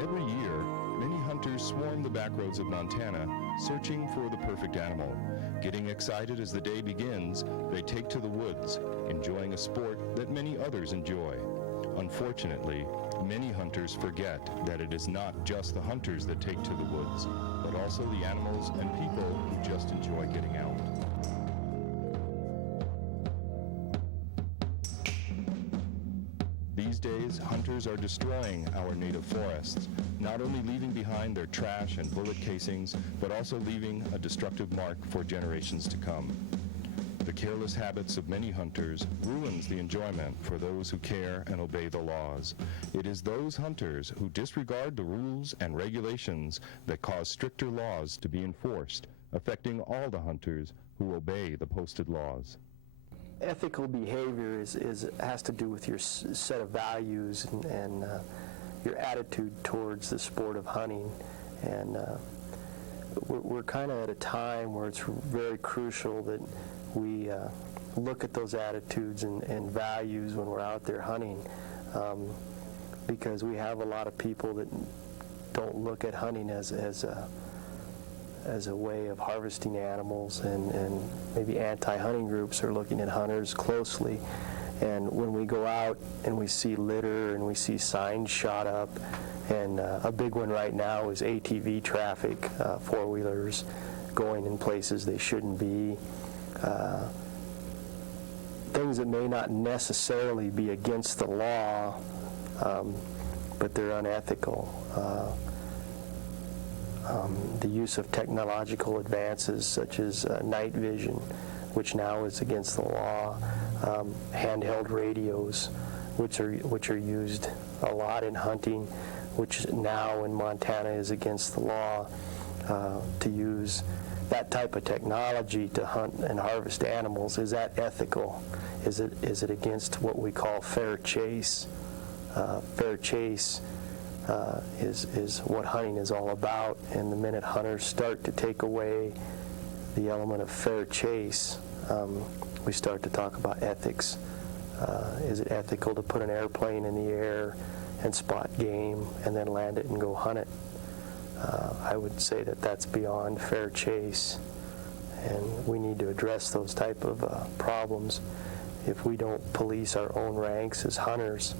Every year, many hunters swarm the backroads of Montana, searching for the perfect animal. Getting excited as the day begins, they take to the woods, enjoying a sport that many others enjoy. Unfortunately, many hunters forget that it is not just the hunters that take to the woods, but also the animals and people who just enjoy getting out. These days, hunters are destroying our native forests, not only leaving behind their trash and bullet casings, but also leaving a destructive mark for generations to come. The careless habits of many hunters ruins the enjoyment for those who care and obey the laws. It is those hunters who disregard the rules and regulations that cause stricter laws to be enforced, affecting all the hunters who obey the posted laws. Ethical behavior has to do with your set of values and your attitude towards the sport of hunting. And we're kind of at a time where it's very crucial that we look at those attitudes and values when we're out there hunting, because we have a lot of people that don't look at hunting as a way of harvesting animals, and maybe anti-hunting groups are looking at hunters closely. And when we go out and we see litter and we see signs shot up, and a big one right now is ATV traffic, four-wheelers going in places they shouldn't be, things that may not necessarily be against the law, but they're unethical. The use of technological advances such as night vision, which now is against the law, handheld radios, which are used a lot in hunting, which now in Montana is against the law, to use that type of technology to hunt and harvest animals. Is that ethical? Is it against what we call fair chase? Fair chase is what hunting is all about, and the minute hunters start to take away the element of fair chase, we start to talk about ethics. Is it ethical to put an airplane in the air and spot game and then land it and go hunt it? I would say that that's beyond fair chase, and we need to address those type of problems. If we don't police our own ranks as hunters,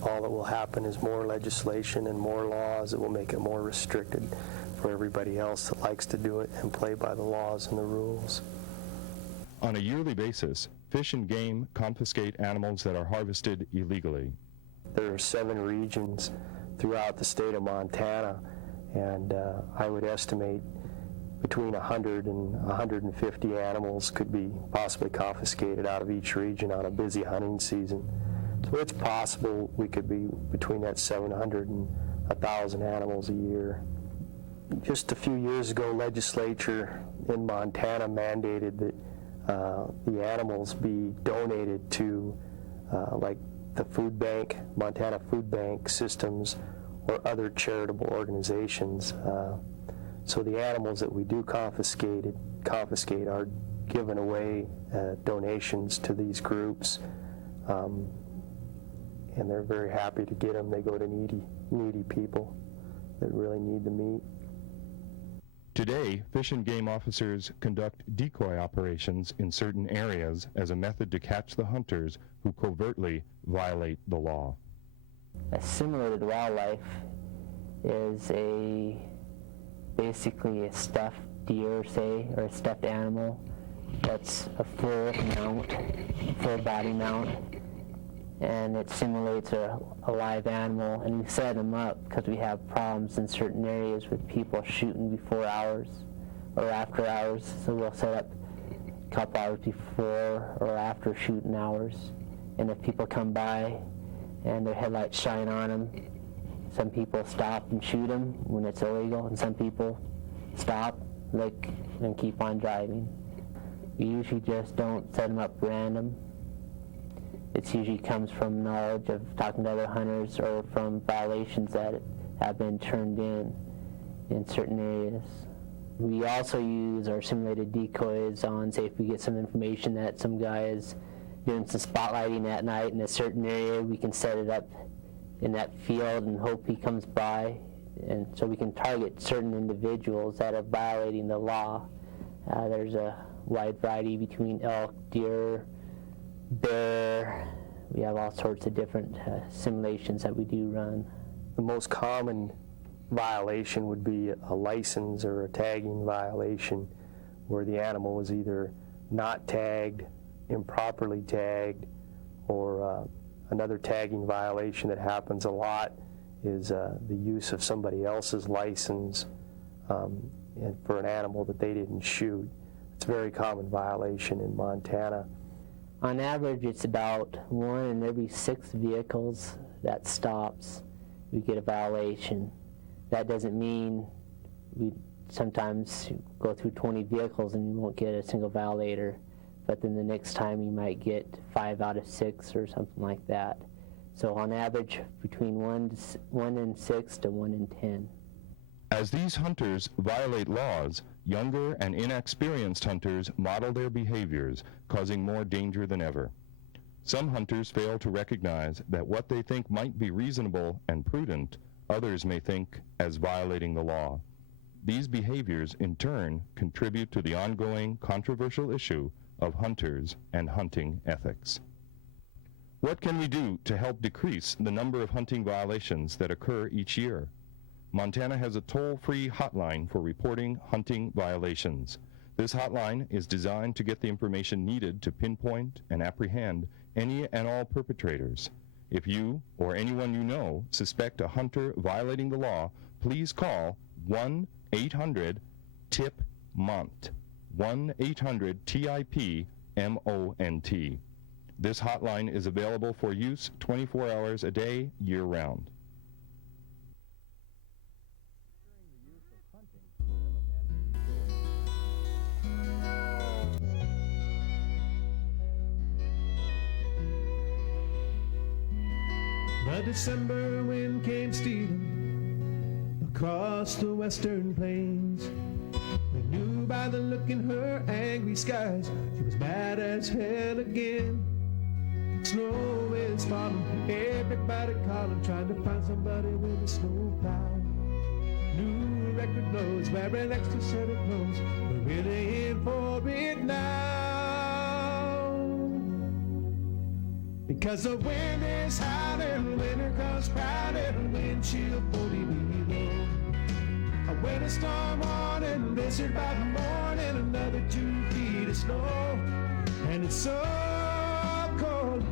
all that will happen is more legislation and more laws that will make it more restricted for everybody else that likes to do it and play by the laws and the rules. On a yearly basis, Fish and Game confiscate animals that are harvested illegally. There are 7 regions throughout the state of Montana, and I would estimate between 100 and 150 animals could be possibly confiscated out of each region on a busy hunting season. So it's possible we could be between that 700 and 1,000 animals a year. Just a few years ago, legislature in Montana mandated that the animals be donated to like the food bank, Montana Food Bank systems, or other charitable organizations. So the animals that we do confiscate are given away donations to these groups. And they're very happy to get them. They go to needy people that really need the meat. Today, Fish and Game officers conduct decoy operations in certain areas as a method to catch the hunters who covertly violate the law. Similar to wildlife is basically a stuffed deer, say, or a stuffed animal that's a full body mount, and it simulates a live animal, and we set them up because we have problems in certain areas with people shooting before hours or after hours, so we'll set up a couple hours before or after shooting hours, and if people come by and their headlights shine on them, some people stop and shoot them when it's illegal, and some people stop, look, and keep on driving. We usually just don't set them up random. It usually comes from knowledge of talking to other hunters or from violations that have been turned in certain areas. We also use our simulated decoys on, say, if we get some information that some guy is doing some spotlighting at night in a certain area, we can set it up in that field and hope he comes by, and so we can target certain individuals that are violating the law. There's a wide variety between elk, deer, bear. We have all sorts of different simulations that we do run. The most common violation would be a license or a tagging violation, where the animal was either not tagged, improperly tagged, or another tagging violation that happens a lot is the use of somebody else's license for an animal that they didn't shoot. It's a very common violation in Montana. On average, it's about 1 in every 6 vehicles that stops, we get a violation. That doesn't mean we sometimes go through 20 vehicles and you won't get a single violator, but then the next time you might get 5 out of 6 or something like that. So on average, between 1 in 6 to 1 in 10. As these hunters violate laws, younger and inexperienced hunters model their behaviors, causing more danger than ever. Some hunters fail to recognize that what they think might be reasonable and prudent, others may think as violating the law. These behaviors, in turn, contribute to the ongoing controversial issue of hunters and hunting ethics. What can we do to help decrease the number of hunting violations that occur each year? Montana has a toll-free hotline for reporting hunting violations. This hotline is designed to get the information needed to pinpoint and apprehend any and all perpetrators. If you or anyone you know suspect a hunter violating the law, please call 1-800-TIP-MONT, 1-800-TIP-MONT. This hotline is available for use 24 hours a day, year-round. The December wind came stealing across the western plains. We knew by the look in her angry skies she was mad as hell again. Snow is falling, everybody calling, trying to find somebody with a snow plow. New record lows, wearing extra set of clothes, we're really in for it now. Because the wind is howling, winter comes crowding, wind chill 40 below. A winter storm warning, blizzard by the morning, another 2 feet of snow. And it's so cold,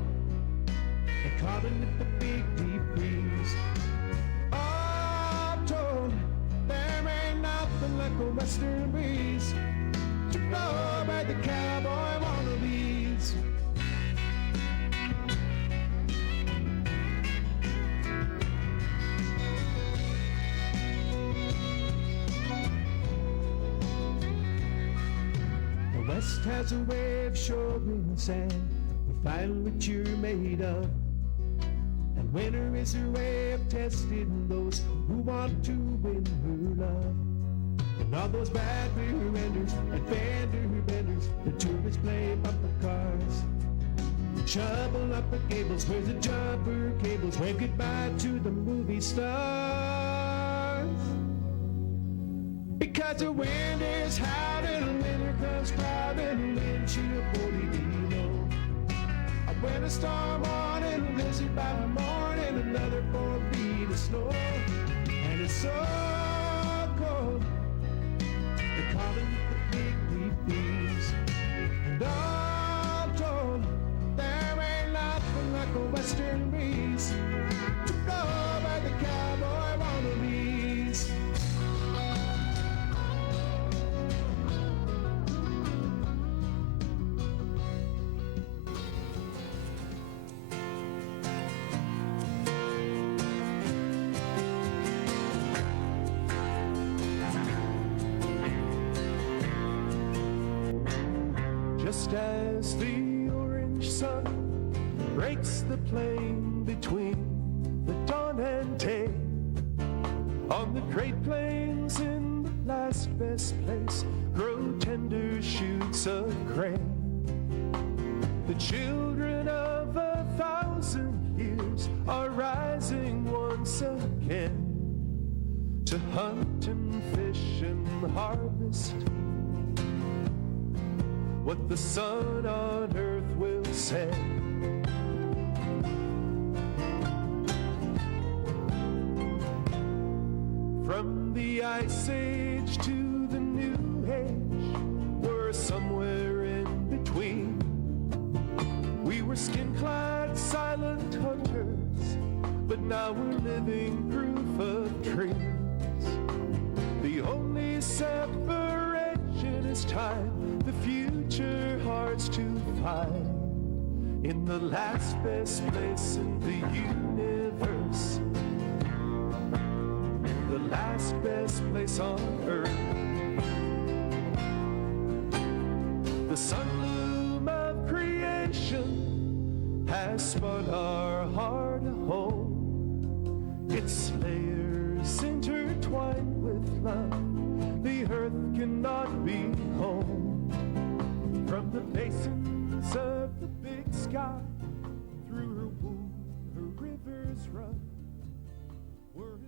they're calling it the big deep freeze. All told, there ain't nothing like a western breeze to blow by the cowboy wannabes. The West has a way of showing sand, we find what you're made of. And winter is her way of testing those who want to win her love. And all those bad rear enders and fender benders, the tourists play bumper cars. Shovel up the gables, where's the jumper cables? Wave goodbye to the movie stars. Because the wind is howling, winter comes crowding, wind chill 40 below. A winter storm warning, blizzard by the morning, another 4 feet of snow. And it's so cold, they're calling it the big deep freeze. And all told, there ain't nothing like a western breeze to blow by the cowboy wannabes. Just as the orange sun breaks the plain between the dawn and day, on the Great Plains in the last best place grow tender shoots of grain. The children of 1,000 years are rising once again to hunt and fish and harvest what the sun on earth will send. From the Ice Age to the New Age, we're somewhere in between. We were skin-clad, silent hunters, but now we're living proof of trees. The only separation is time, the future hearts to find. In the last best place in the universe, the last best place on earth. The sunloom of creation has spun our heart a home. Its layers intertwined with love. The earth cannot be home. From the basins of the big sky, through her womb, her rivers run. We're